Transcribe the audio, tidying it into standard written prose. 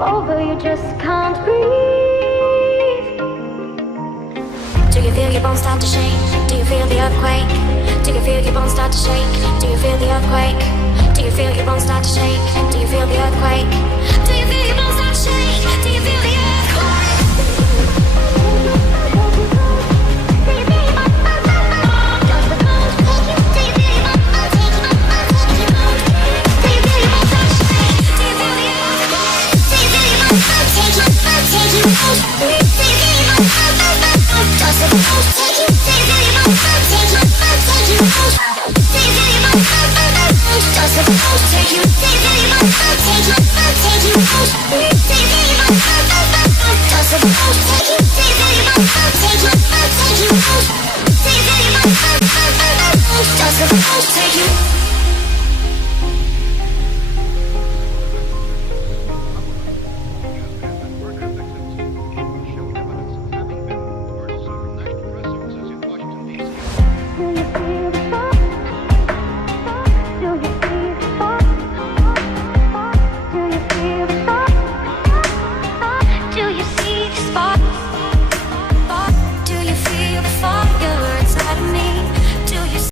Over, you just can't breathe. Do you feel your bones start to shake? Do you feel the earthquake? Do you feel your bones start to shake? Do you feel the earthquake? Do you feel your bones start to shake? Do you feel the earthquake? Do you feel your bones start to shake? Do you feel the earthquake? Take you